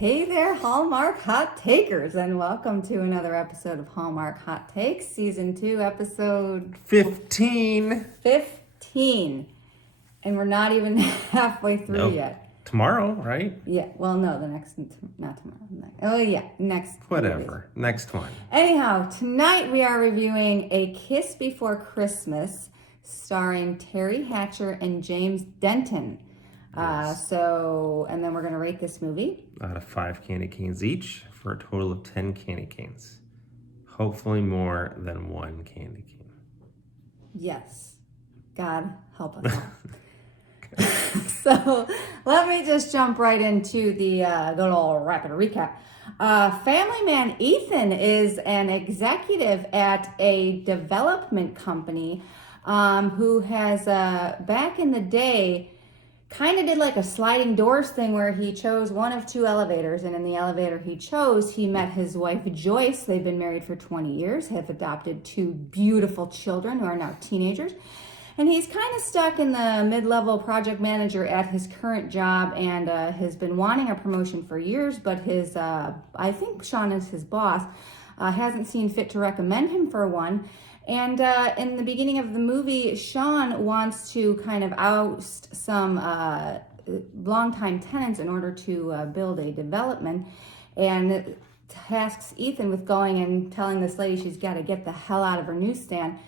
Hey there, Hallmark Hot Takers, and welcome to another episode of Hallmark Hot Takes, Season 2, Episode 15. 15. And we're not even halfway through yet. Tomorrow, right? Yeah, well, no, not tomorrow. Next. Whatever. Movies. Next one. Anyhow, tonight we are reviewing A Kiss Before Christmas, starring Terry Hatcher and James Denton. Yes. And then we're going to rate this movie. Out of 5 candy canes each for a total of 10 candy canes. Hopefully more than 1 candy cane. Yes. God help us all. So let me just jump right into the good old rapid recap. Family man Ethan is an executive at a development company who has, back in the day, kind of did like a sliding doors thing where he chose one of 2 elevators, and in the elevator he chose, he met his wife Joyce. They've been married for 20 years, have adopted 2 beautiful children who are now teenagers, and he's kind of stuck in the mid-level project manager at his current job, and has been wanting a promotion for years, but his I think Sean is his boss, hasn't seen fit to recommend him for one. And in the beginning of the movie, Sean wants to kind of oust some longtime tenants in order to build a development, and tasks Ethan with going and telling this lady she's got to get the hell out of her newsstand.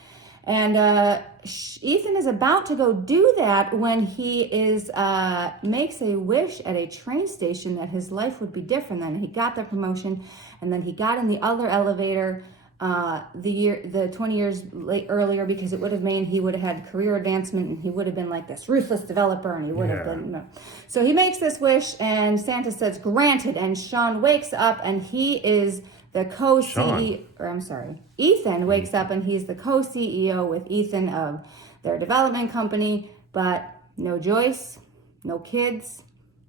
And Ethan is about to go do that when he makes a wish at a train station that his life would be different. Then he got the promotion, and then he got in the other elevator the 20 years earlier, because it would have meant he would have had career advancement, and he would have been like this ruthless developer, and he would have been. No. So he makes this wish, and Santa says granted, and Sean wakes up, and he is the co-CEO, Ethan wakes up, and he's the co-CEO with Ethan of their development company, but no Joyce, no kids.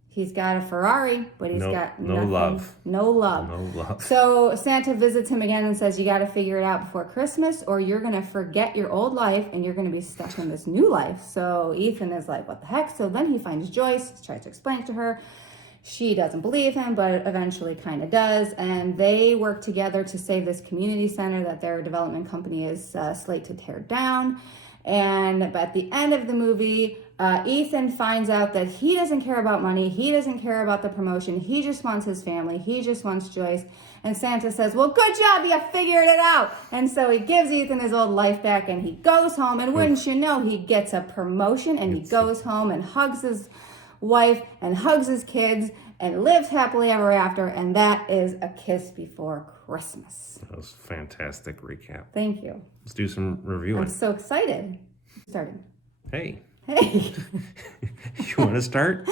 He's got a Ferrari, but he's got nothing. No love. So Santa visits him again and says, you got to figure it out before Christmas, or you're going to forget your old life and you're going to be stuck in this new life. So Ethan is like, what the heck? So then he finds Joyce, tries to explain it to her. She doesn't believe him, but eventually kind of does. And they work together to save this community center that their development company is slated to tear down. But at the end of the movie, Ethan finds out that he doesn't care about money. He doesn't care about the promotion. He just wants his family. He just wants Joyce. And Santa says, well, good job. You figured it out. And so he gives Ethan his old life back, and he goes home. And wouldn't you know, he gets a promotion, and he goes home and hugs his wife and hugs his kids and lives happily ever after. And that is A Kiss Before Christmas. That was a fantastic recap. Thank you. Let's do some reviewing. I'm so excited. Started. Hey. You want to start?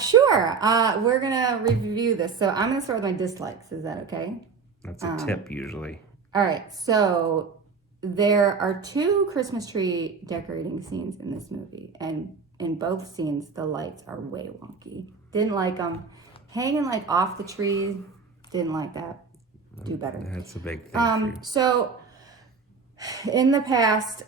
Sure. We're going to review this. So I'm going to start with my dislikes. Is that okay? That's a tip usually. All right. So there are 2 Christmas tree decorating scenes in this movie. And in both scenes, the lights are way wonky. Didn't like them. Hanging like off the trees. Didn't like that. Do better. That's a big thing for you. So in the past,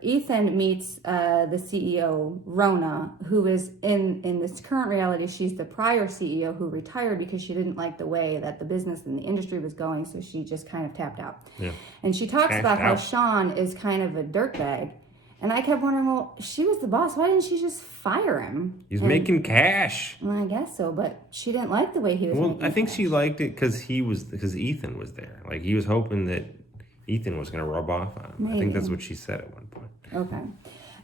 Ethan meets the CEO, Rona, who is in this current reality. She's the prior CEO who retired because she didn't like the way that the business and the industry was going, so she just kind of tapped out. Yeah. And she talks about how Sean is kind of a dirtbag. And I kept wondering, well, she was the boss. Why didn't she just fire him? He's making cash. Well, I guess so, but she didn't like the way he was making Well, I think cash. she liked it because Ethan was there. Like, he was hoping that Ethan was going to rub off on him. Maybe. I think that's what she said at one point. Okay.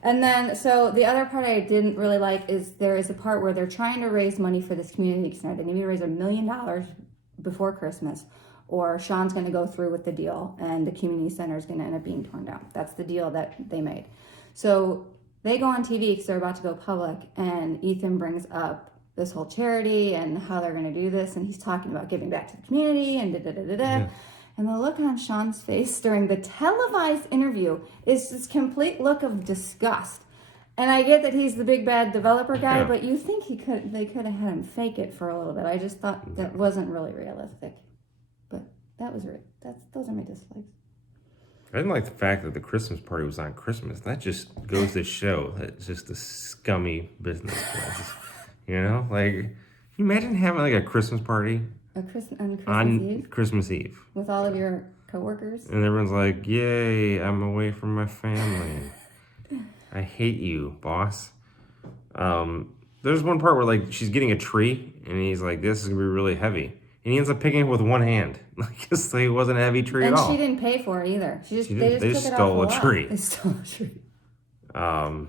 And then, so the other part I didn't really like is there is a part where they're trying to raise money for this community center. They need to raise $1 million before Christmas, or Sean's going to go through with the deal and the community center is going to end up being torn down. That's the deal that they made. So they go on TV because they're about to go public, and Ethan brings up this whole charity and how they're going to do this, and he's talking about giving back to the community and da-da-da-da-da. Yeah. And the look on Sean's face during the televised interview is this complete look of disgust. And I get that he's the big bad developer guy, but you think they could have had him fake it for a little bit. I just thought that wasn't really realistic. But those are my dislikes. I didn't like the fact that the Christmas party was on Christmas. That just goes to show that it's just a scummy business place. You know, like you imagine having like a Christmas party On Christmas on Eve Christmas Eve? with all of your coworkers? And everyone's like, yay, I'm away from my family. I hate you, boss. There's one part where like she's getting a tree and he's like, this is gonna be really heavy. And he ends up picking it with one hand. Like it's like it wasn't a heavy tree at all. And she didn't pay for it either. They just took it stole off a the tree. lot. They stole a tree. I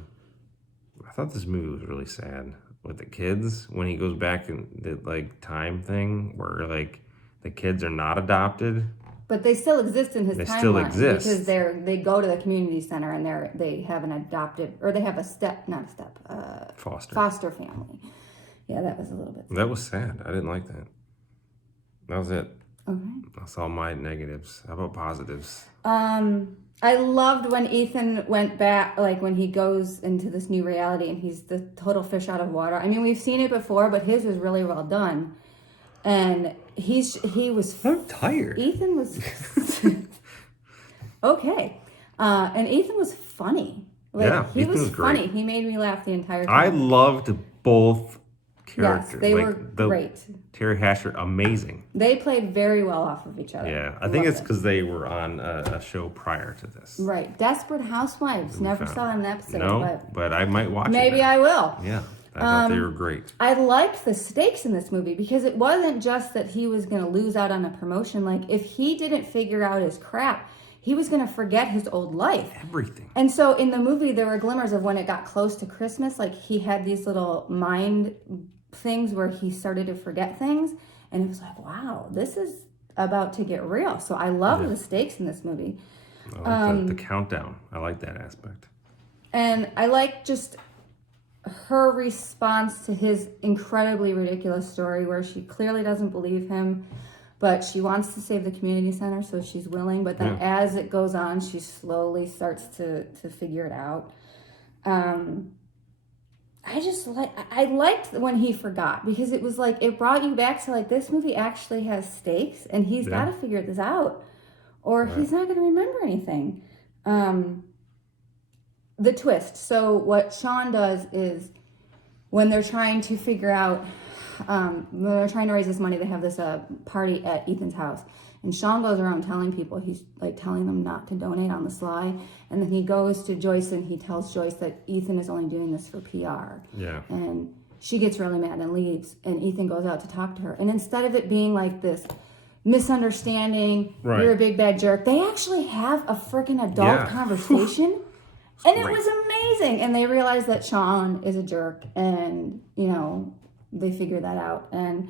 thought this movie was really sad with the kids when he goes back in the like time thing where like the kids are not adopted. But they still exist in his timeline. They still exist. Because they go to the community center and they have an adopted, or they have foster family. Yeah, that was a little bit sad. That was sad. I didn't like that. That was it. Okay. That's all my negatives. How about positives? I loved when Ethan went back, like when he goes into this new reality and he's the total fish out of water. I mean, we've seen it before, but his was really well done. And he was... I'm tired. Ethan was... okay. And Ethan was funny. He Ethan was funny. great. He made me laugh the entire time. I loved both characters. Yes, they were great. Terry Hatcher, amazing. They played very well off of each other. Yeah, I think it's because they were on a show prior to this. Right. Desperate Housewives. Never saw an episode. No, but I might watch it. Maybe I will. Yeah, I thought they were great. I liked the stakes in this movie because it wasn't just that he was going to lose out on a promotion. Like, if he didn't figure out his crap, he was going to forget his old life. Everything. And so in the movie, there were glimmers of when it got close to Christmas, like he had these little mind things where he started to forget things. And it was like, wow, this is about to get real. So I love the stakes in this movie. I like the countdown. I like that aspect. And I like just her response to his incredibly ridiculous story where she clearly doesn't believe him, but she wants to save the community center, so she's willing. But then as it goes on, she slowly starts to figure it out. I liked when he forgot, because it was like, it brought you back to like, this movie actually has stakes and he's got to figure this out or he's not going to remember anything. The twist. So what Sean does is when they're trying to figure out, when they're trying to raise this money, they have this party at Ethan's house. And Sean goes around telling people, he's like telling them not to donate on the sly. And then he goes to Joyce and he tells Joyce that Ethan is only doing this for PR. Yeah. And she gets really mad and leaves. And Ethan goes out to talk to her. And instead of it being like this misunderstanding, you're a big bad jerk, they actually have a freaking adult conversation. And it was amazing. And they realize that Sean is a jerk. And, you know, they figure that out. And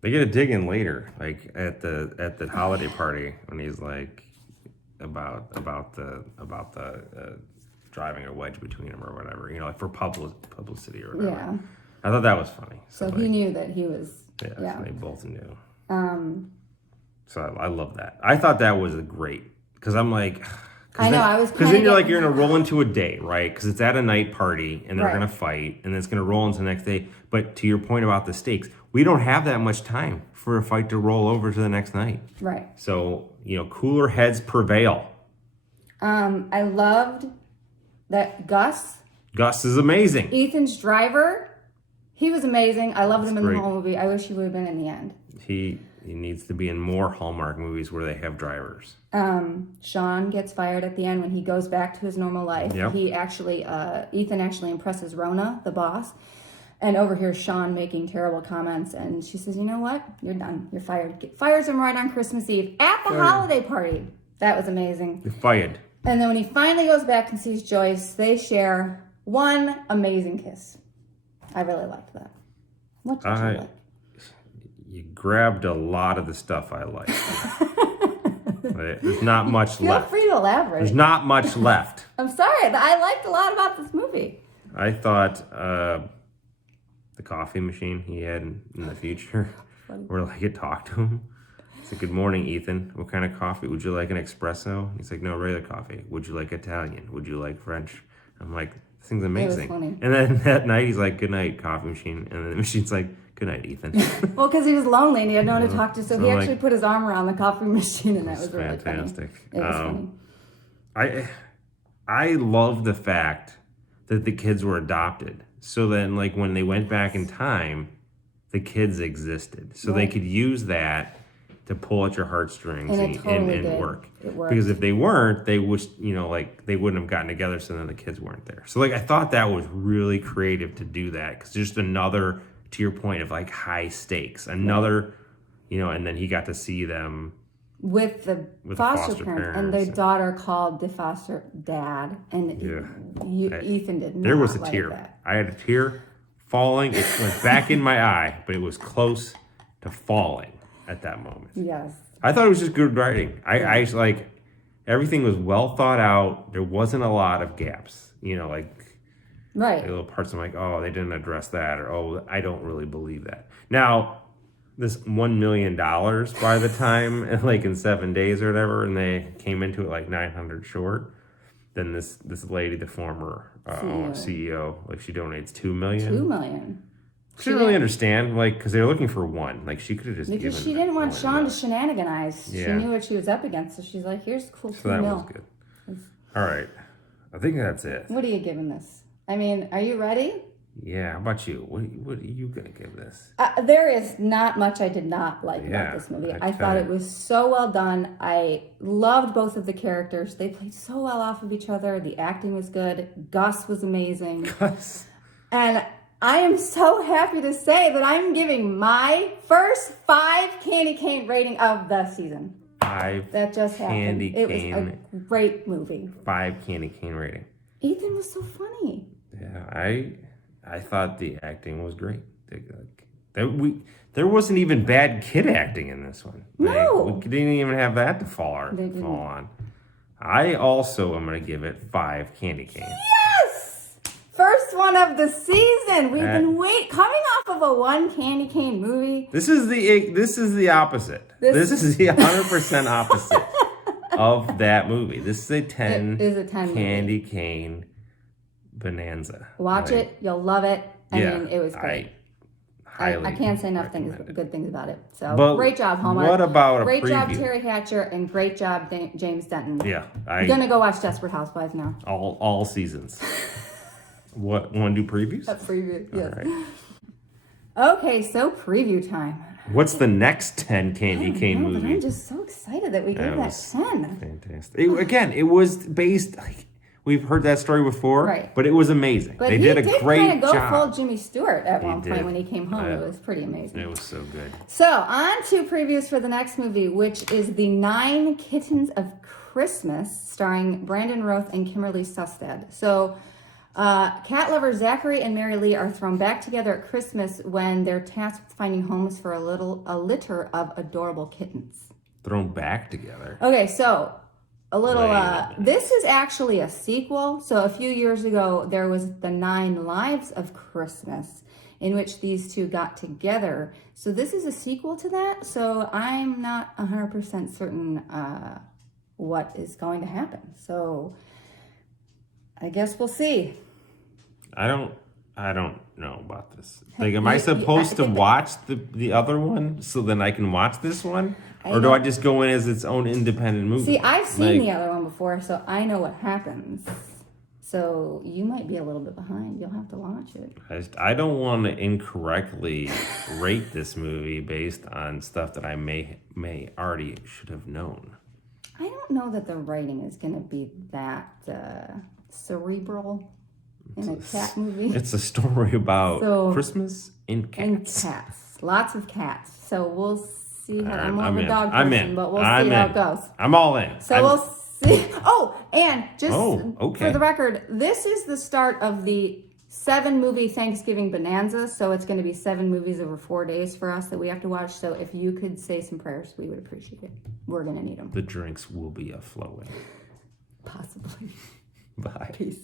they get a dig in later, like at the holiday party when he's like about the driving a wedge between them or whatever, you know, like for publicity or whatever. Yeah. I thought that was funny. So he knew that he was. Yeah. They both knew. So I love that. I thought that was great because I'm like. I know, I was because then you're going to roll into a day, right? Because it's at a night party and they're going to fight and it's going to roll into the next day. But to your point about the stakes, we don't have that much time for a fight to roll over to the next night. Right. So, you know, cooler heads prevail. I loved that Gus is amazing. Ethan's driver, he was amazing. I loved him in the whole movie. I wish he would have been in the end. He needs to be in more Hallmark movies where they have drivers. Sean gets fired at the end when he goes back to his normal life. Yep. He actually, Ethan actually impresses Rona, the boss, and overhears Sean making terrible comments. And she says, "You know what? You're done. You're fired." Fires him right on Christmas Eve at the holiday party. That was amazing. You're fired. And then when he finally goes back and sees Joyce, they share one amazing kiss. I really liked that. What did you like? You grabbed a lot of the stuff I like. There's not much left. Feel free to elaborate. There's not much left. I'm sorry. I liked a lot about this movie. I thought the coffee machine he had in the future, where like it talked to him. It's like, "Good morning, Ethan. What kind of coffee? Would you like an espresso?" He's like, "No, regular coffee." "Would you like Italian? Would you like French?" I'm like, "This thing's amazing." It was funny. And then that night he's like, "Good night, coffee machine." And then the machine's like, "Good night, Ethan." Well, because he was lonely and he had no one to talk to, so he like, actually put his arm around the coffee machine, and that was really fantastic. funny. It was funny. I love the fact that the kids were adopted. So then, like, when they went back in time, the kids existed. So they could use that to pull at your heartstrings And it totally and did. work. It worked. Because if they weren't, they would, like they wouldn't have gotten together, so then the kids weren't there. So like I thought that was really creative to do that, because just another, to your point, of like high stakes. Another, and then he got to see them with the foster parents, and their daughter called the foster dad, and Ethan did not. There was a like tear. that. I had a tear falling. It went back in my eye, but it was close to falling at that moment. Yes. I thought it was just good writing. I like, everything was well thought out. There wasn't a lot of gaps. Right. Little parts I'm like, oh, they didn't address that, or oh, I don't really believe that. Now, this $1 million by the time, like in 7 days or whatever, and they came into it like 900 short. Then this lady, the former CEO, like she donates $2 million. $2 million. She didn't really understand, like, because they were looking for one. Like, she could have just given. Because she didn't want Sean to shenaniganize. Yeah. She knew what she was up against, so she's like, "Here's cool $2 So that million." was good. All right, I think that's it. What are you giving this? I mean, are you ready? Yeah. How about you? What are you gonna give this? There is not much I did not like about this movie. I thought it was so well done. I loved both of the characters. They played so well off of each other. The acting was good. Gus was amazing. Gus. And I am so happy to say that I'm giving my first 5 candy cane rating of the season. 5 That just happened. candy It cane. was a great movie. 5 candy cane rating. Ethan was so funny. Yeah, I thought the acting was great. There wasn't even bad kid acting in this one. No. We didn't even have that to fall on. I also am going to give it 5 candy canes. Yes! First one of the season. We've been coming off of a 1 candy cane movie. This is the opposite. This is the 100% opposite of that movie. This is a 10 candy cane bonanza. Watch it. You'll love it. I mean, it was great. I can't say enough good things about it. So, but great job, Hallmark. What about a great preview? job, Terry Hatcher, and great job, James Denton. Yeah. I'm going to go watch Desperate Housewives now. All seasons. Want to do previews? A preview, yes. All right. Okay, so preview time. What's the next 10 candy cane movie? I'm just so excited that we gave that 10. Fantastic. It was based, like, we've heard that story before, right? But it was amazing. But they he did a great kind of go job. full Jimmy Stewart at one point when he came home. It was pretty amazing. It was so good. So on to previews for the next movie, which is the 9 Kittens of Christmas, starring Brandon Roth and Kimberly Sustad. So cat lovers Zachary and Mary Lee are thrown back together at Christmas when they're tasked with finding homes for a litter of adorable kittens. Thrown back together. Okay, so a little, this is actually a sequel. So a few years ago, there was the 9 Lives of Christmas, in which these two got together. So this is a sequel to that. So I'm not 100% certain what is going to happen. So I guess we'll see. I don't know about this. Like, am I supposed to watch the other one so then I can watch this one? Or do I just go in as its own independent movie? See, I've seen the other one before, so I know what happens. So you might be a little bit behind. You'll have to watch it. I don't want to incorrectly rate this movie based on stuff that I may already should have known. I don't know that the writing is going to be that cerebral in a cat movie. It's a story about Christmas and cats. And cats. Lots of cats. So we'll see how I'm more of a in. dog I'm person, in. but we'll see how it goes. I'm all in. So we'll see. Oh, and just for the record, this is the start of the 7-movie Thanksgiving bonanza. So it's going to be 7 movies over 4 days for us that we have to watch. So if you could say some prayers, we would appreciate it. We're going to need them. The drinks will be a-flowing. Possibly. Bye. Peace.